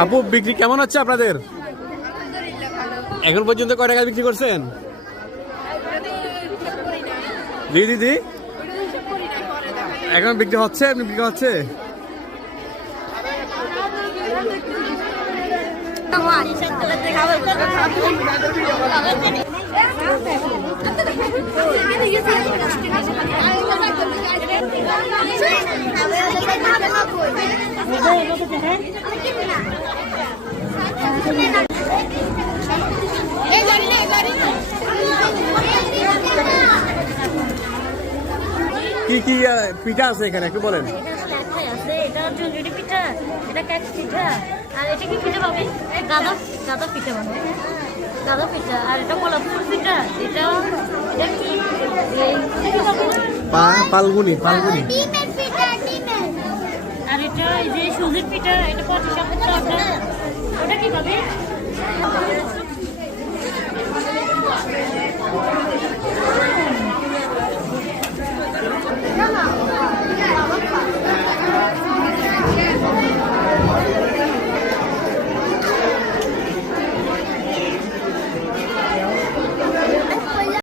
আপু বিক্রি কেমন হচ্ছে আপনাদের? এখন পর্যন্ত কয় টাকা বিক্রি করছেন? দিদি এখন বিক্রি হচ্ছে? এমনি বিক্রি হচ্ছে? কি কি পিঠা আছে এখানে একটু বলেন। এটা ঝুলঝুলি পিঠা, এটা ক্যাক পিঠা, আর এটা কি পিঠা পাবে? গাদা পিঠা মানে গাদা পিঠা, আর এটা গোলাপপুর পিঠা, এটা পালগুনি আর এটা এই যে সুজির পিঠা, এটা 50 টাকা। ওটা কি পাবে?